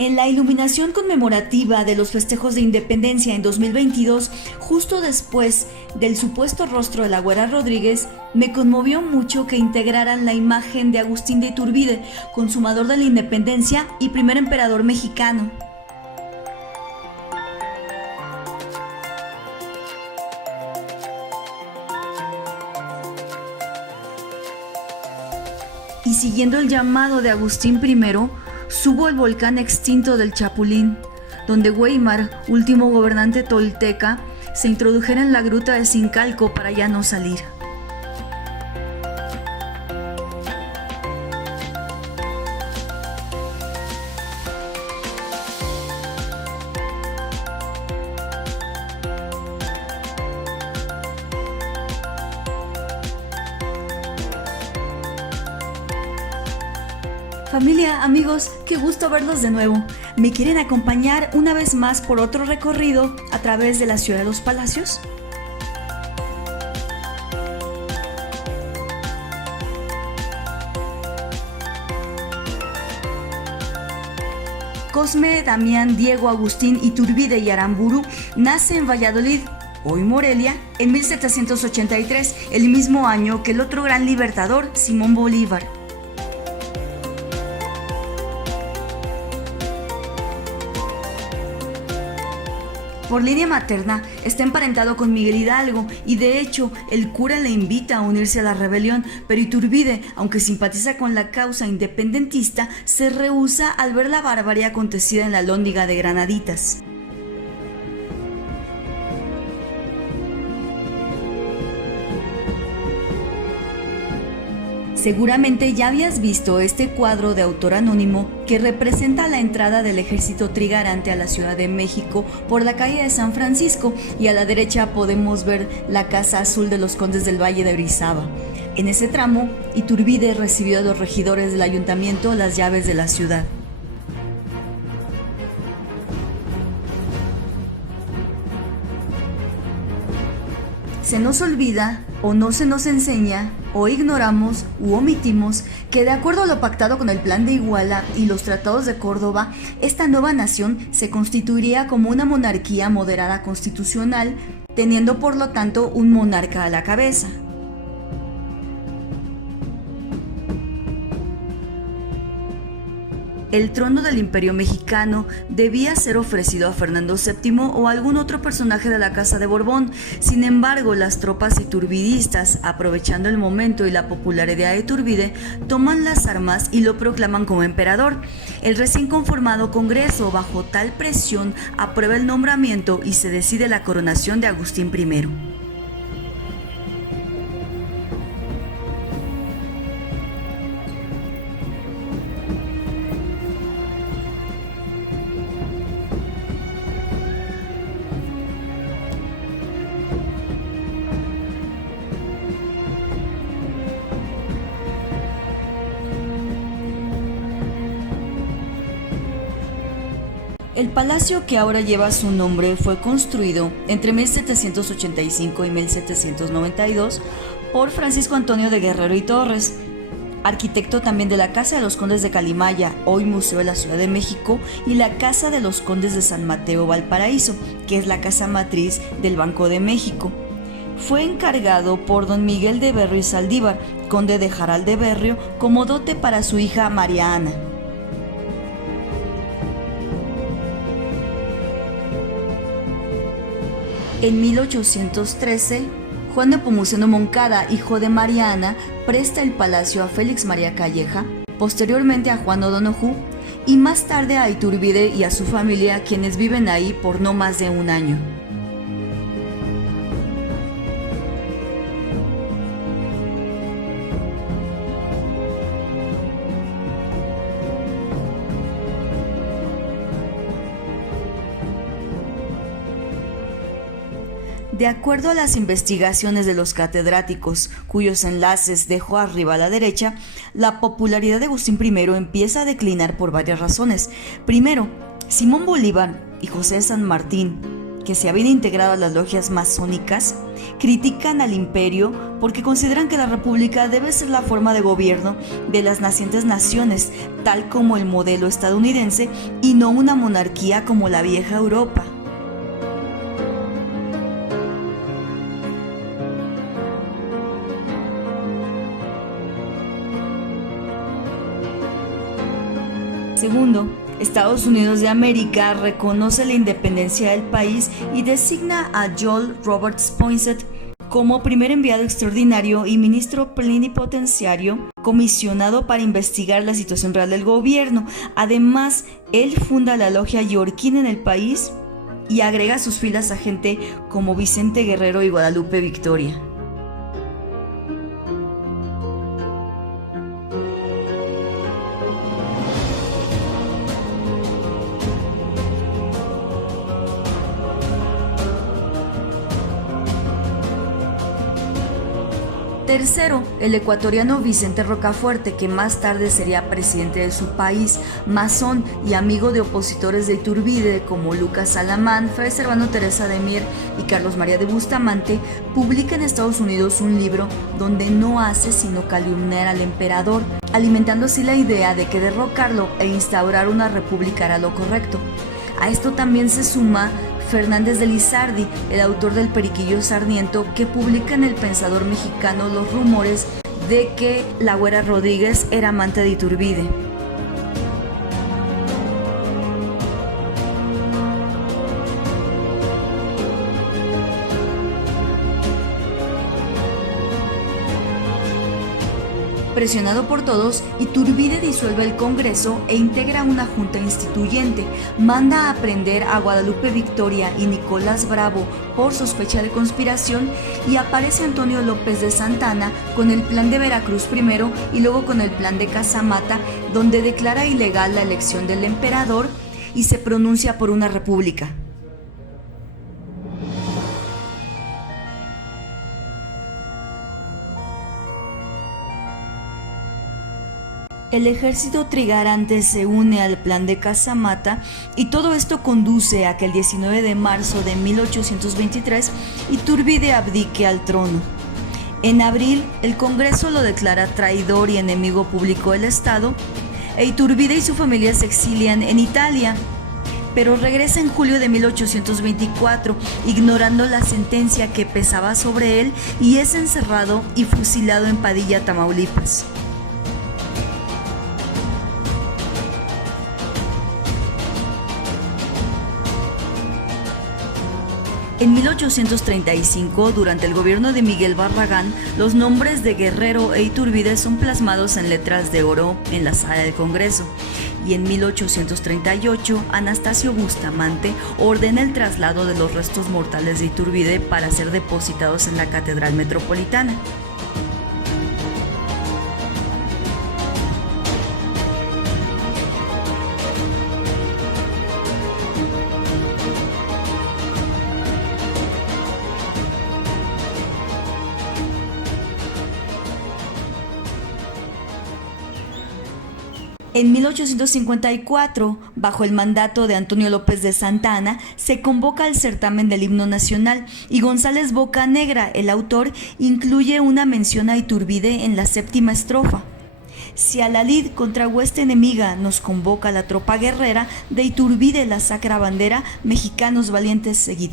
En la iluminación conmemorativa de los festejos de independencia en 2022, justo después del supuesto rostro de la Güera Rodríguez, me conmovió mucho que integraran la imagen de Agustín de Iturbide, consumador de la independencia y primer emperador mexicano. Y siguiendo el llamado de Agustín I, subo el volcán extinto del Chapulín, donde Weimar, último gobernante tolteca, se introdujera en la gruta de Zincalco para ya no salir. Familia, amigos, qué gusto verlos de nuevo. ¿Me quieren acompañar una vez más por otro recorrido a través de la ciudad de los palacios? Cosme Damián Diego Agustín Iturbide y Aramburu nace en Valladolid, hoy Morelia, en 1783, el mismo año que el otro gran libertador, Simón Bolívar. Por línea materna está emparentado con Miguel Hidalgo y de hecho el cura le invita a unirse a la rebelión, pero Iturbide, aunque simpatiza con la causa independentista, se rehúsa al ver la barbarie acontecida en la Alhóndiga de Granaditas. Seguramente ya habías visto este cuadro de autor anónimo que representa la entrada del ejército trigarante a la Ciudad de México por la calle de San Francisco, y a la derecha podemos ver la Casa Azul de los Condes del Valle de Orizaba. En ese tramo, Iturbide recibió de los regidores del ayuntamiento las llaves de la ciudad. Se nos olvida o no se nos enseña o ignoramos u omitimos que de acuerdo a lo pactado con el Plan de Iguala y los tratados de Córdoba, esta nueva nación se constituiría como una monarquía moderada constitucional, teniendo por lo tanto un monarca a la cabeza. El trono del Imperio Mexicano debía ser ofrecido a Fernando VII o a algún otro personaje de la Casa de Borbón. Sin embargo, las tropas iturbidistas, aprovechando el momento y la popularidad de Iturbide, toman las armas y lo proclaman como emperador. El recién conformado Congreso, bajo tal presión, aprueba el nombramiento y se decide la coronación de Agustín I. El palacio que ahora lleva su nombre fue construido entre 1785 y 1792 por Francisco Antonio de Guerrero y Torres, arquitecto también de la Casa de los Condes de Calimaya, hoy Museo de la Ciudad de México, y la Casa de los Condes de San Mateo Valparaíso, que es la casa matriz del Banco de México. Fue encargado por don Miguel de Berrio y Saldívar, conde de Jaral de Berrio, como dote para su hija María Ana. En 1813, Juan Nepomuceno Moncada, hijo de María Ana, presta el palacio a Félix María Calleja, posteriormente a Juan O'Donojú y más tarde a Iturbide y a su familia, quienes viven ahí por no más de un año. De acuerdo a las investigaciones de los catedráticos, cuyos enlaces dejo arriba a la derecha, la popularidad de Agustín I empieza a declinar por varias razones. Primero, Simón Bolívar y José de San Martín, que se habían integrado a las logias masónicas, critican al imperio porque consideran que la república debe ser la forma de gobierno de las nacientes naciones, tal como el modelo estadounidense, y no una monarquía como la vieja Europa. Segundo, Estados Unidos de América reconoce la independencia del país y designa a Joel Roberts Poinsett como primer enviado extraordinario y ministro plenipotenciario comisionado para investigar la situación real del gobierno. Además, él funda la logia Yorquín en el país y agrega a sus filas a gente como Vicente Guerrero y Guadalupe Victoria. Tercero, el ecuatoriano Vicente Rocafuerte, que más tarde sería presidente de su país, masón y amigo de opositores de Iturbide como Lucas Salamán, Fray Servando Teresa de Mier y Carlos María de Bustamante, publica en Estados Unidos un libro donde no hace sino calumniar al emperador, alimentando así la idea de que derrocarlo e instaurar una república era lo correcto. A esto también se suma Fernández de Lizardi, el autor del Periquillo Sarniento, que publica en El Pensador Mexicano los rumores de que la Güera Rodríguez era amante de Iturbide. Presionado por todos, Iturbide disuelve el Congreso e integra una junta instituyente. Manda a prender a Guadalupe Victoria y Nicolás Bravo por sospecha de conspiración y aparece Antonio López de Santana con el plan de Veracruz primero y luego con el plan de Casamata, donde declara ilegal la elección del emperador y se pronuncia por una república. El ejército trigarante se une al plan de Casamata y todo esto conduce a que el 19 de marzo de 1823 Iturbide abdique al trono. En abril, el Congreso lo declara traidor y enemigo público del Estado e Iturbide y su familia se exilian en Italia, pero regresa en julio de 1824, ignorando la sentencia que pesaba sobre él, y es encerrado y fusilado en Padilla, Tamaulipas. En 1835, durante el gobierno de Miguel Barragán, los nombres de Guerrero e Iturbide son plasmados en letras de oro en la sala del Congreso. Y en 1838, Anastasio Bustamante ordena el traslado de los restos mortales de Iturbide para ser depositados en la Catedral Metropolitana. En 1854, bajo el mandato de Antonio López de Santana, se convoca el certamen del himno nacional y González Bocanegra, el autor, incluye una mención a Iturbide en la séptima estrofa. Si a la lid contra hueste enemiga nos convoca la tropa guerrera, de Iturbide la sacra bandera, mexicanos valientes seguid.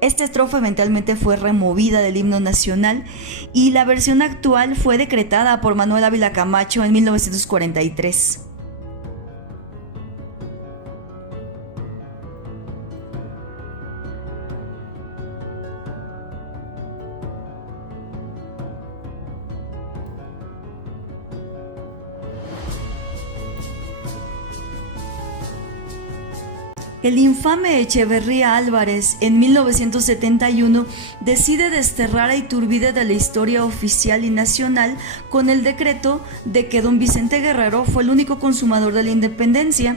Esta estrofa eventualmente fue removida del himno nacional y la versión actual fue decretada por Manuel Ávila Camacho en 1943. El infame Echeverría Álvarez, en 1971, decide desterrar a Iturbide de la historia oficial y nacional con el decreto de que don Vicente Guerrero fue el único consumador de la independencia.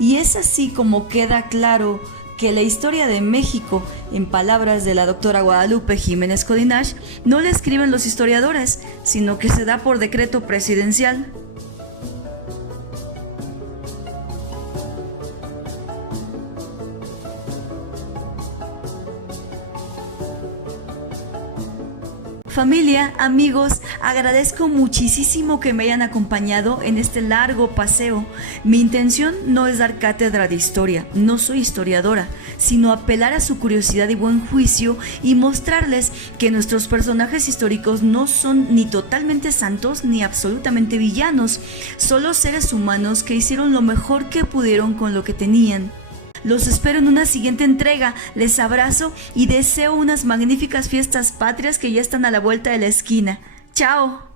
Y es así como queda claro que la historia de México, en palabras de la doctora Guadalupe Jiménez Codinach, no la escriben los historiadores, sino que se da por decreto presidencial. Familia, amigos, agradezco muchísimo que me hayan acompañado en este largo paseo. Mi intención no es dar cátedra de historia, no soy historiadora, sino apelar a su curiosidad y buen juicio y mostrarles que nuestros personajes históricos no son ni totalmente santos ni absolutamente villanos, solo seres humanos que hicieron lo mejor que pudieron con lo que tenían. Los espero en una siguiente entrega, les abrazo y deseo unas magníficas fiestas patrias que ya están a la vuelta de la esquina. ¡Chao!